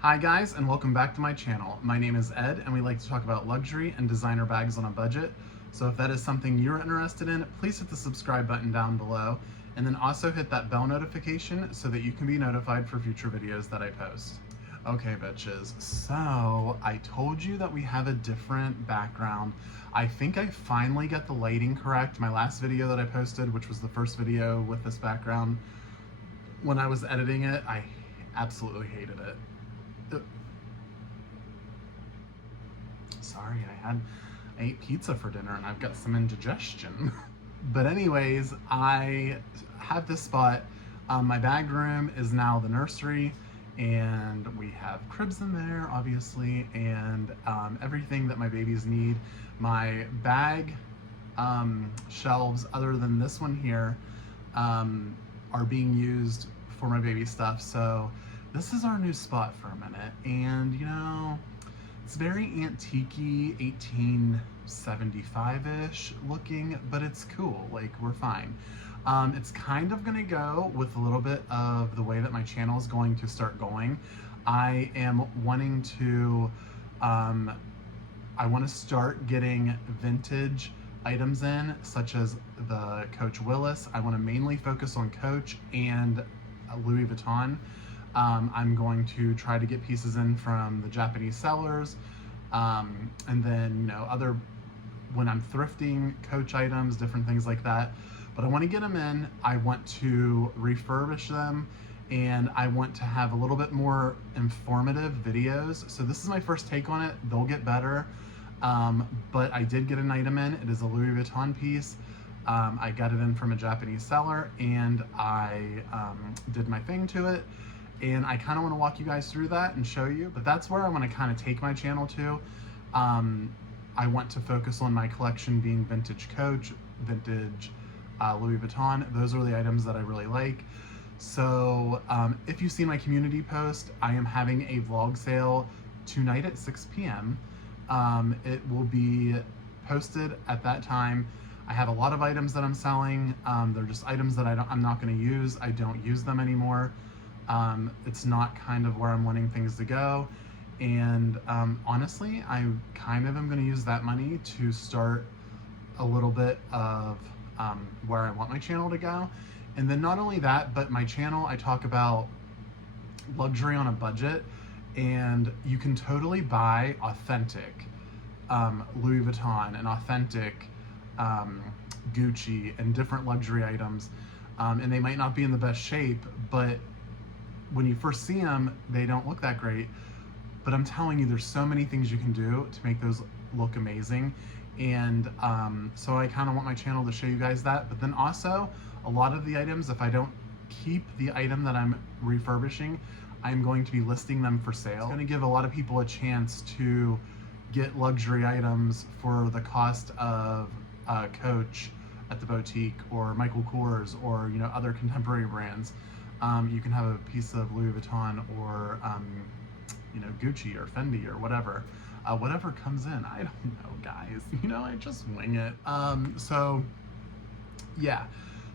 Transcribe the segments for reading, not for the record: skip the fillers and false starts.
Hi guys, and welcome back to my channel. My name is Ed, and we like to talk about luxury and designer bags on a budget. So if that is something you're interested in, please hit the subscribe button down below, and then also hit that bell notification so that you can be notified for future videos that I post. Okay, bitches, so I told you that we have a different background. I think I finally got the lighting correct. My last video that I posted, which was the first video with this background, when I was editing it, I absolutely hated it. Sorry, I ate pizza for dinner and I've got some indigestion. But anyways, I have this spot. My bag room is now the nursery, and we have cribs in there, obviously, and everything that my babies need. My bag shelves, other than this one here, are being used for my baby stuff. So this is our new spot for a minute, and you know, it's very antique-y, 1875-ish looking, but it's cool, like we're fine. It's kind of gonna go with a little bit of the way that my channel is going to start going. I am wanting to, I want to start getting vintage items in, such as the Coach Willis. I want to mainly focus on Coach and Louis Vuitton. I'm going to try to get pieces in from the Japanese sellers, and then, you know, when I'm thrifting Coach items, different things like that. But I want to get them in. I want to refurbish them, and I want to have a little bit more informative videos. So this is my first take on it. They'll get better. But I did get an item in. It is a Louis Vuitton piece. I got it in from a Japanese seller, and I did my thing to it. And I kind of want to walk you guys through that and show you, but that's where I want to kind of take my channel to. I want to focus on my collection being vintage Coach, vintage Louis Vuitton. Those are the items that I really like. So if you've seen my community post, I am having a vlog sale tonight at 6 p.m. It will be posted at that time. I have a lot of items that I'm selling. They're just items that I'm not going to use. I don't use them anymore. It's not kind of where I'm wanting things to go. And honestly, I kind of am going to use that money to start a little bit of where I want my channel to go. And then not only that, but my channel, I talk about luxury on a budget, and you can totally buy authentic Louis Vuitton and authentic Gucci and different luxury items. And they might not be in the best shape, but when you first see them, they don't look that great. But I'm telling you, there's so many things you can do to make those look amazing. And so I kind of want my channel to show you guys that. But then also, a lot of the items, if I don't keep the item that I'm refurbishing, I'm going to be listing them for sale. It's going to give a lot of people a chance to get luxury items for the cost of Coach at the boutique, or Michael Kors, or, you know, other contemporary brands. You can have a piece of Louis Vuitton, or you know, Gucci or Fendi or whatever. Whatever comes in, I don't know, guys. You know, I just wing it. So yeah.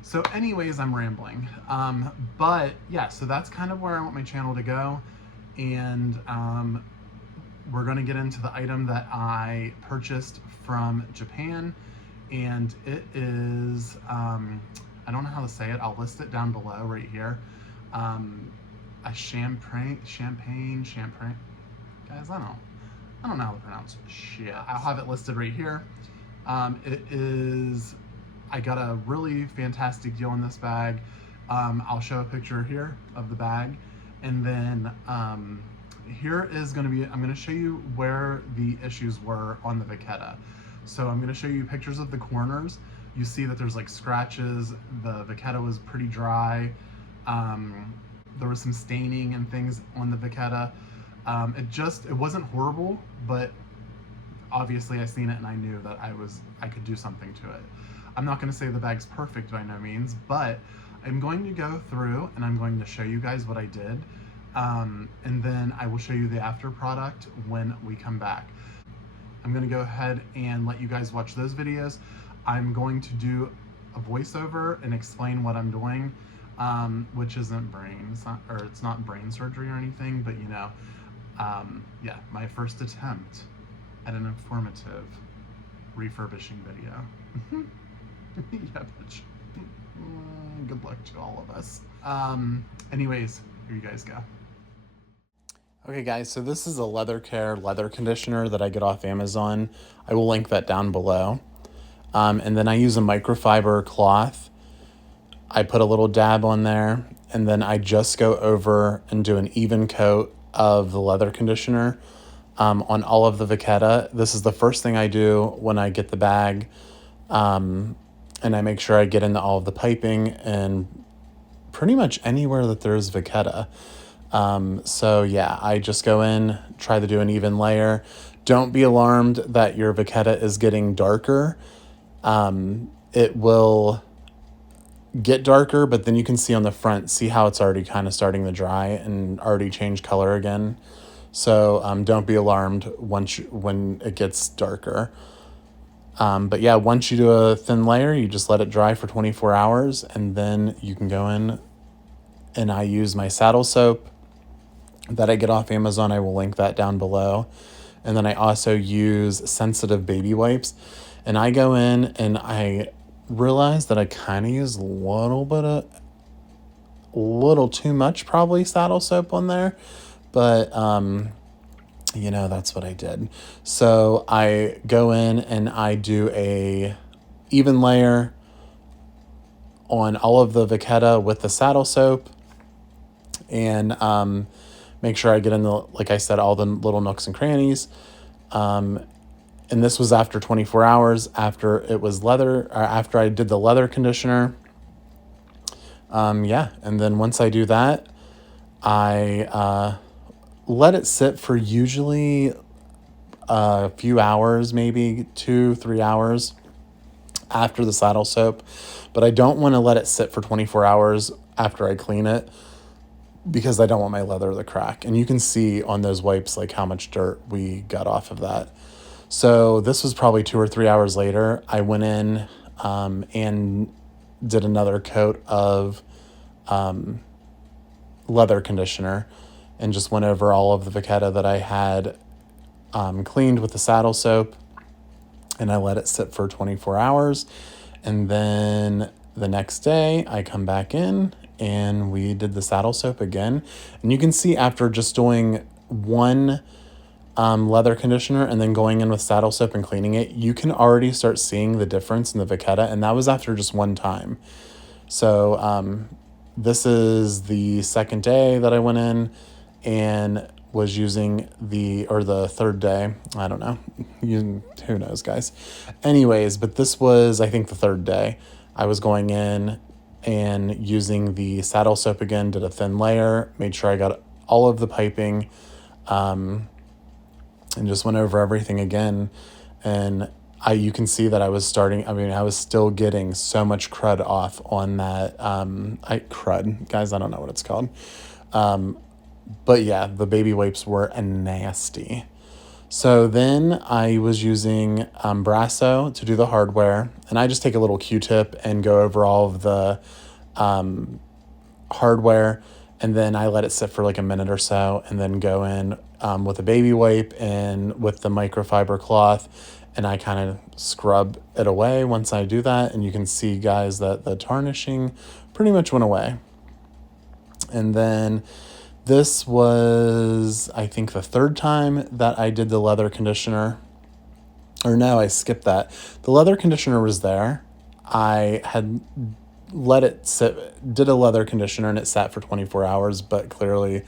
So anyways, I'm rambling. But yeah, so that's kind of where I want my channel to go. And we're gonna get into the item that I purchased from Japan. And it is, I don't know how to say it. I'll list it down below right here. A champagne. Guys, I don't know how to pronounce shit. I'll have it listed right here. It is, I got a really fantastic deal in this bag. I'll show a picture here of the bag. And then here is gonna be, I'm gonna show you where the issues were on the Vachetta. So I'm gonna show you pictures of the corners. You see that there's like scratches. The Vachetta was pretty dry. There was some staining and things on the Vachetta. It wasn't horrible, but obviously I seen it and I knew that I could do something to it. I'm not gonna say the bag's perfect by no means, but I'm going to go through and I'm going to show you guys what I did. And then I will show you the after product when we come back. I'm gonna go ahead and let you guys watch those videos. I'm going to do a voiceover and explain what I'm doing, which isn't brain, it's not brain surgery or anything, but you know, Yeah, my first attempt at an informative refurbishing video. Yeah, bitch. Good luck to all of us. Anyways, here you guys go. Okay guys, so this is a Leather Care leather conditioner that I get off Amazon. I will link that down below. And then I use a microfiber cloth. I put a little dab on there, and then I just go over and do an even coat of the leather conditioner on all of the Vachetta. This is the first thing I do when I get the bag. And I make sure I get into all of the piping and pretty much anywhere that there's Vachetta. So yeah, I just go in, try to do an even layer. Don't be alarmed that your Vachetta is getting darker. It will get darker, but then you can see on the front, see how it's already kind of starting to dry and already changed color again. So don't be alarmed when it gets darker. But yeah, once you do a thin layer, you just let it dry for 24 hours, and then you can go in, and I use my saddle soap that I get off Amazon. I will link that down below. And then I also use sensitive baby wipes, and I go in and I realize that I kind of use a little too much probably saddle soap on there, but you know, that's what I did. So I go in and I do a even layer on all of the Vachetta with the saddle soap, and make sure I get in the, like I said, all the little nooks and crannies. And this was after 24 hours after it was leather, or after I did the leather conditioner. Yeah, and then once I do that, I let it sit for usually a few hours, maybe 2-3 hours after the saddle soap. But I don't want to let it sit for 24 hours after I clean it, because I don't want my leather to crack. And you can see on those wipes like how much dirt we got off of that. So this was probably 2 or 3 hours later. I went in and did another coat of leather conditioner, and just went over all of the Vachetta that I had cleaned with the saddle soap, and I let it sit for 24 hours. And then the next day I come back in and we did the saddle soap again. And you can see after just doing one leather conditioner and then going in with saddle soap and cleaning it, you can already start seeing the difference in the Vachetta. And that was after just one time. So this is the second day that I went in and was using or the third day. I don't know. Who knows, guys? Anyways, but this was, I think, the third day. I was going in and using the saddle soap again, did a thin layer, made sure I got all of the piping, and just went over everything again. And you can see that I was still getting so much crud off on that. Crud, guys, I don't know what it's called. But yeah, the baby wipes were nasty. So then I was using Brasso to do the hardware, and I just take a little Q-tip and go over all of the hardware, and then I let it sit for like a minute or so, and then go in with a baby wipe and with the microfiber cloth, and I kind of scrub it away once I do that. And you can see, guys, that the tarnishing pretty much went away. And then this was, I think, the third time that I did the leather conditioner. Or no, I skipped that. The leather conditioner was there. I had let it sit, did a leather conditioner, and it sat for 24 hours, but clearly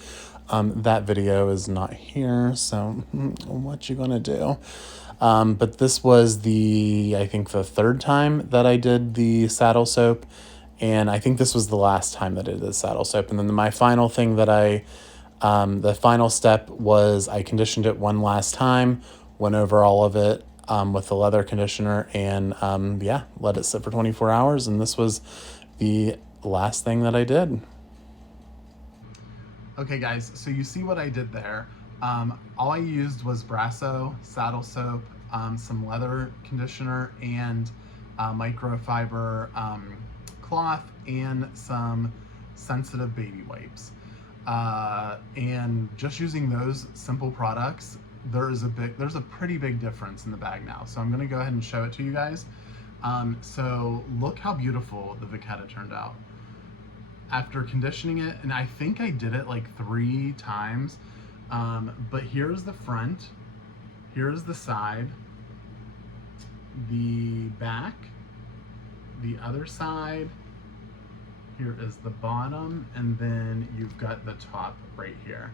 that video is not here, so what you gonna do? But this was I think the third time that I did the saddle soap, and I think this was the last time that I did the saddle soap. And then my final thing that the final step was I conditioned it one last time, went over all of it with the leather conditioner, and yeah, let it sit for 24 hours. And this was the last thing that I did. Okay, guys, so you see what I did there. All I used was Brasso, saddle soap, some leather conditioner, and microfiber cloth, and some sensitive baby wipes. And just using those simple products, there's a pretty big difference in the bag now. So I'm gonna go ahead and show it to you guys. So look how beautiful the Vachetta turned out. After conditioning it, and I think I did it like 3 times, but here's the front, here's the side, the back, the other side, here is the bottom, and then you've got the top right here.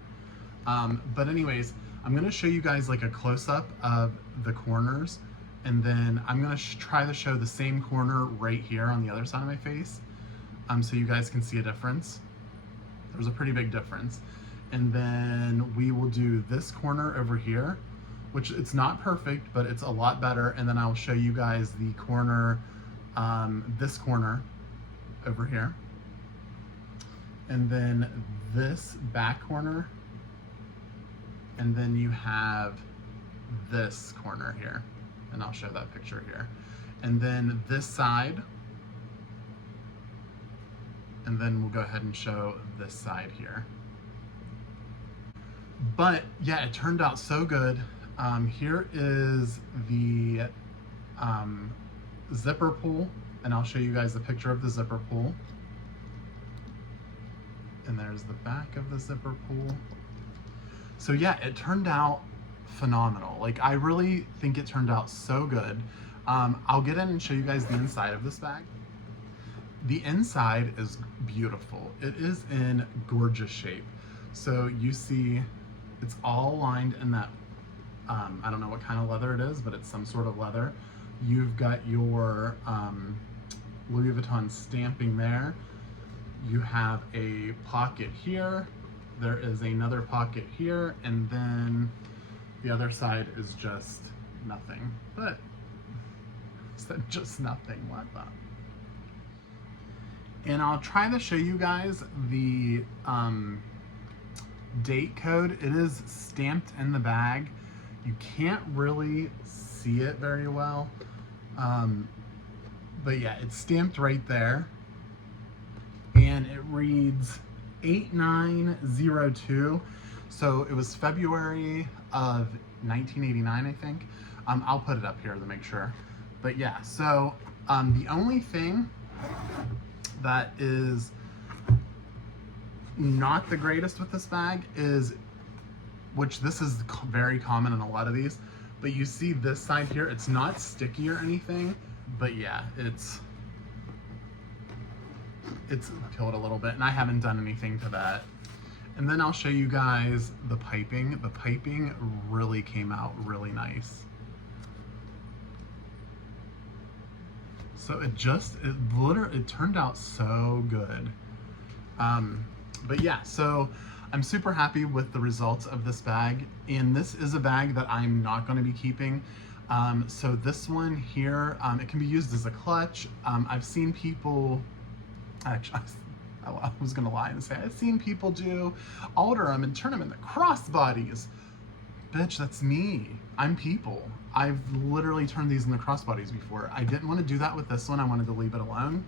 But anyways, I'm gonna show you guys like a close-up of the corners, and then I'm gonna try to show the same corner right here on the other side of my face, so you guys can see a difference. There's a pretty big difference. And then we will do this corner over here, which it's not perfect, but it's a lot better. And then I'll show you guys the corner, this corner over here. And then this back corner. And then you have this corner here. And I'll show that picture here. And then this side. And then we'll go ahead and show this side here. But yeah, it turned out so good. Here is the zipper pull, and I'll show you guys the picture of the zipper pull. And there's the back of the zipper pull. So yeah, it turned out phenomenal. Like, I really think it turned out so good. I'll get in and show you guys the inside of this bag. The inside is beautiful. It is in gorgeous shape. So you see it's all lined in that, I don't know what kind of leather it is, but it's some sort of leather. You've got your Louis Vuitton stamping there. You have a pocket here. There is another pocket here, and then the other side is just nothing. But is that just nothing? What the? And I'll try to show you guys the date code. It is stamped in the bag. You can't really see it very well. But yeah, it's stamped right there. And it reads 8902. So it was February of 1989, I think. I'll put it up here to make sure. But yeah, so the only thing that is not the greatest with this bag is, which this is very common in a lot of these, but you see this side here, it's not sticky or anything, but yeah, it's peeled a little bit, and I haven't done anything to that. And then I'll show you guys the piping. The piping really came out really nice. So it turned out so good. But yeah, so I'm super happy with the results of this bag. And this is a bag that I'm not going to be keeping. So this one here, it can be used as a clutch. I've seen people, actually, I was going to lie and say, I've seen people alter them and turn them into crossbodies. Bitch, that's me. I'm people. I've literally turned these into crossbodies before. I didn't want to do that with this one. I wanted to leave it alone,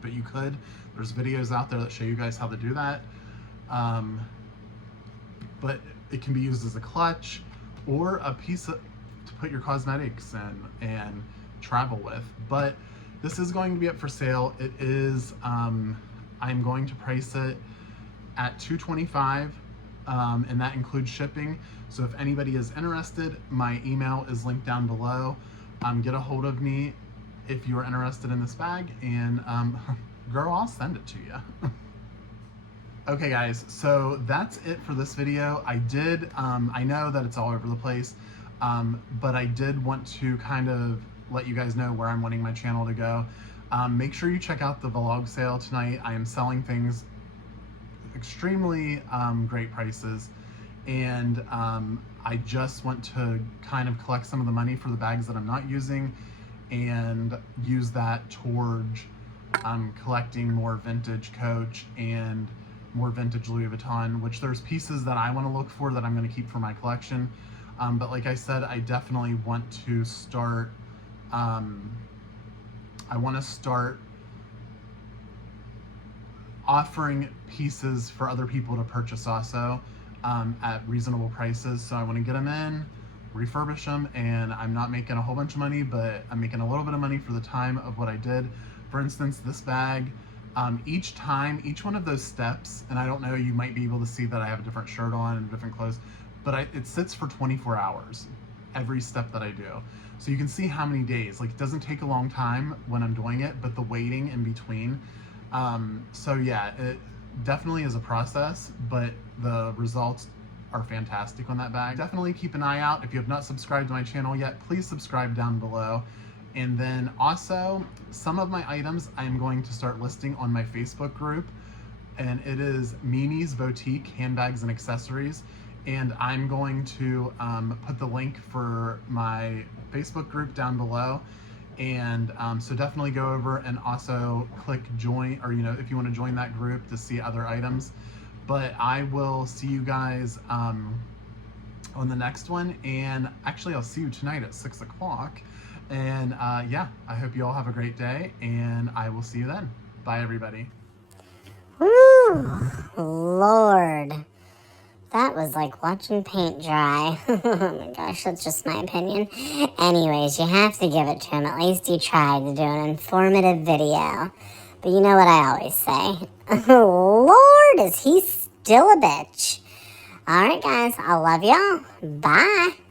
but you could. There's videos out there that show you guys how to do that. But it can be used as a clutch or a piece to put your cosmetics in and travel with. But this is going to be up for sale. It is, I'm going to price it at $225. And that includes shipping. So if anybody is interested, my email is linked down below. Get a hold of me if you're interested in this bag, and girl, I'll send it to you. Okay guys, so that's it for this video. I know that it's all over the place, but I did want to kind of let you guys know where I'm wanting my channel to go. Make sure you check out the vlog sale tonight. I am selling things extremely great prices, and I just want to kind of collect some of the money for the bags that I'm not using and use that towards collecting more vintage Coach and more vintage Louis Vuitton, which there's pieces that I want to look for that I'm going to keep for my collection. But like I said, I definitely want to start, offering pieces for other people to purchase also at reasonable prices. So I want to get them in, refurbish them, and I'm not making a whole bunch of money, but I'm making a little bit of money for the time of what I did. For instance, this bag, each one of those steps, and I don't know, you might be able to see that I have a different shirt on and different clothes, but it sits for 24 hours, every step that I do. So you can see how many days, like it doesn't take a long time when I'm doing it, but the waiting in between. So yeah, it definitely is a process, but the results are fantastic on that bag. Definitely keep an eye out. If you have not subscribed to my channel yet, please subscribe down below. And then also, some of my items I'm going to start listing on my Facebook group, and it is Mimi's Boutique Handbags and Accessories. And I'm going to put the link for my Facebook group down below. And so definitely go over and also click join, or if you want to join that group to see other items. But I will see you guys on the next one, and actually I'll see you tonight at 6 o'clock. And yeah, I hope you all have a great day, and I will see you then. Bye, everybody. Woo, Lord. That was like watching paint dry. Oh my gosh, that's just my opinion. Anyways, you have to give it to him. At least he tried to do an informative video. But you know what I always say. Lord, is he still a bitch. Alright guys, I love y'all. Bye.